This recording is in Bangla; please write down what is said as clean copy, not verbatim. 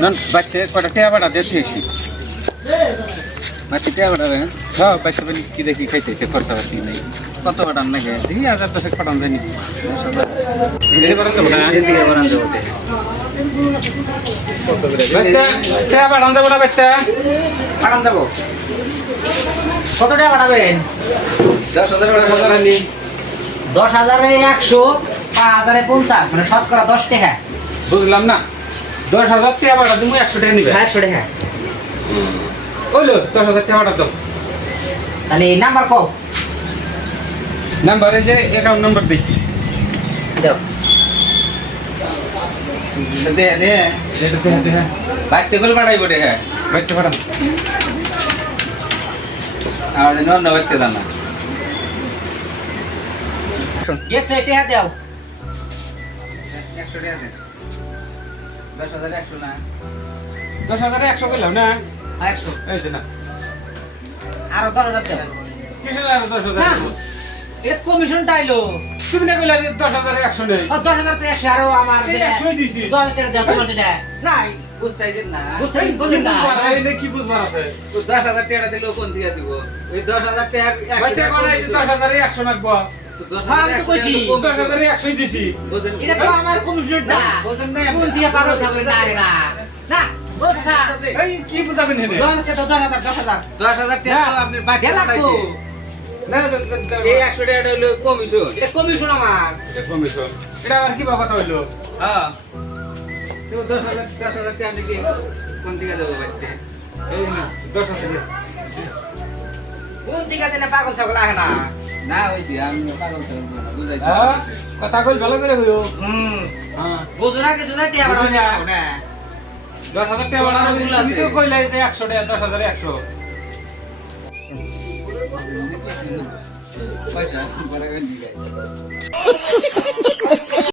নন বাচ্চা কটা টেয়া বাড়া দেখতে এসি বাচ্চা টেয়া বাড়াবে হ্যাঁ বাচ্চা বলি কি দেখি খাইতেছে খরচা পাতি নেই কত বাটান লাগে দেখি 1000 পাঠান জানি টেয়া বাড়ান যাবো না বাচ্চা বাড়ান যাবো কত টাকা পাঠাবেন? 10,000 আনি 10,000-এ 100, 5,000-এ 50, মানে শতকরা 10 টাকা। বুঝলাম না 10,000 টাকা বাড়া তুমি 100 টাকা নিবে 100 টাকা। ওইলো 10,000 টাকা বাড়া তো তাহলে এই নাম্বার কও? নাম্বারে যে অ্যাকাউন্ট নাম্বার দেখি দাও। দে দে এটা তো দে বাইতে কল বাড়াইবো রে হ্যাঁ বাইতে বাড়াম আর নন বাইতে জানা গেছে টাকা দাও। 100 টাকা দে 10,100 না 10,100 কইলাম না 100। এই যে না আরো 10,000 দাও। কিসের আর 10,000 এর কমিশনটা আইলো। তুমি না কইলা 10,100 নেই 10,000 তো 100 আরো আমার 100 দিছি 10,000 টাকা দাও তোমার এটা। নাই বুঝতাইছেন না বুঝছেন না। এটা কি বুঝবার আছে 10,000 টাকা দিলে কোন থেকে দিব ওই 10,000 টাকা বাচ্চা কোনা এই 10,100 লাগবো তো হ্যাঁ, আমি তো কইছি। 10,100 দিছি বুঝেন এটা তো আমার কমিশনটা। বুঝেন না কোন দিয়ে পাগল খাবে না না। না বলছা এই কি বুঝাবেন হেনে 10,000 তো 10,000 10,000 টাকা তো আপনি বাকি গেলা পাঠাইছে কো। না এই 100 টাকা হলো কমিশন এটা কমিশন আমার। এটা কমিশন এটা আর কি কথা হইলো হ্যাঁ তো 10,000 টাকা আপনি কি কোন থেকে দেবো বাইতে এই না 10,000 কোন দিকে আছে না পাগল ছাগল আহে না। না হইছে আমি পাগল ছিলাম বুঝাইছি হ্যাঁ কথা কই ভালো করে কইও হুম হ্যাঁ বুঝো না কিছু না টিয়া বাড়া বুঝি না। না। 10,000 টাকা বাড়ানো ভুল তুমি আছে। তো কইলাই যে 100 টাকা 10,100 পয়সা পরে দিই